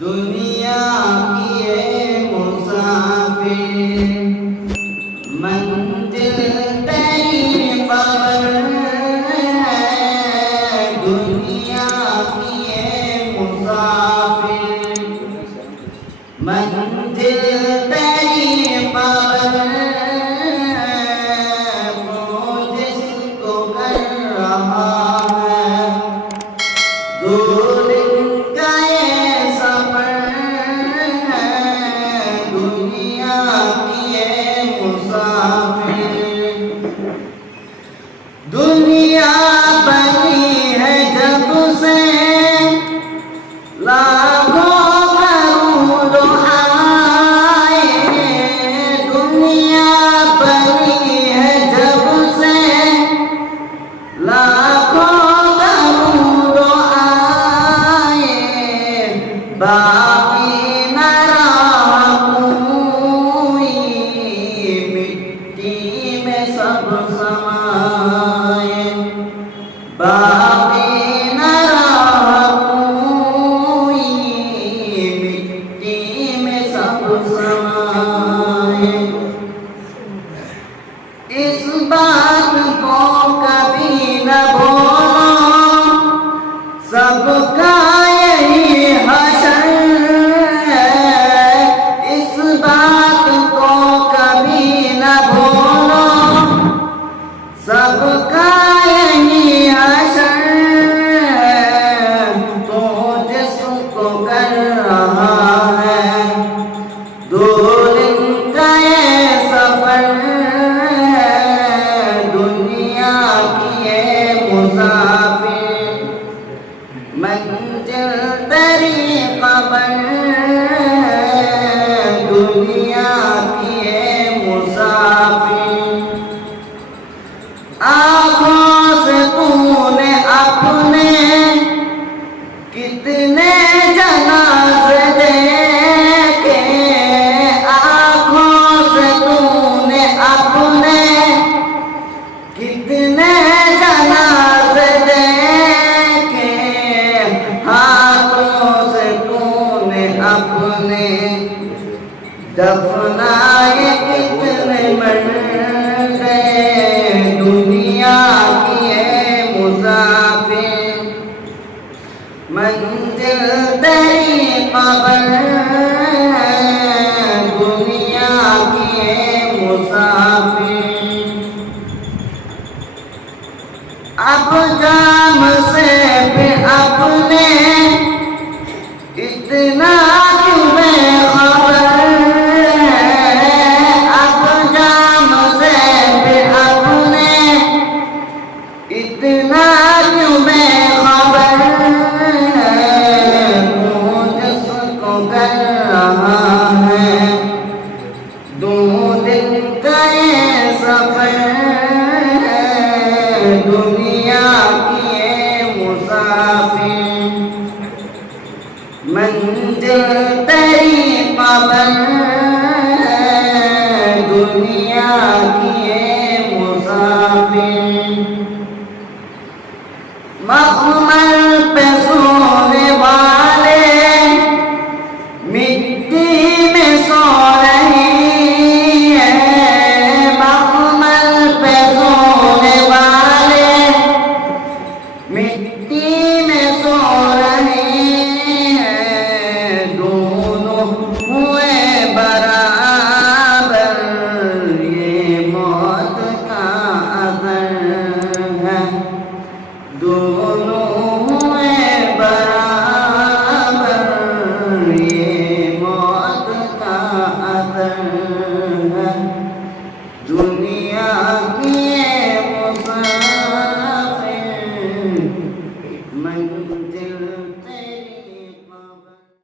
दुनिया की ये मुसाफिर मंजिल तेरी खबर है। दुनिया की ये मुसाफिर मंजिल तेरी खबर वो जिसको कर रहा है दो दिन का ये सफर है। दुनिया की ये मुसाफिर दुनिया बनी है जब से लाखों करोड़ों आए। दुनिया बनी है जब से लाखों करोड़ों आए। बाकी न रहा कोई मिट्टी में सब समाए। बाकी न रहा कोई मिट्टी में सब समाए। इस बात को कभी न भूलो सबका यही हश्र है। इस बात को कभी न भूलो सबका यही हश्र है। तो जिसको कर रहा है दो दिन का ये सफर है। दुनिया की ये मुसाफिर मंजिल तेरी खबर है। दुनिया की ये मुसाफिर आँखों से तूने अपने कितने जनाज़े देखे। आँखों से तूने अपने कितने जनाज़े देखे। हाथों से तूने अपने दफनाए कितने मर्दे। दुनिया की ये मुसाफिर मंजिल तेरी खबर है। दुनिया की ये मुसाफिर अब जाम से फिर अपने इतना क्यों बेखबर है। अब जाम से फिर अपने इतना क्यों बेखबर है। तू जिसको कर रहा है दो दिन का ये सफर है। दुनिया की ये मुसाफिर मंजिल तेरी खबर है। दुनिया की ये मुसाफिर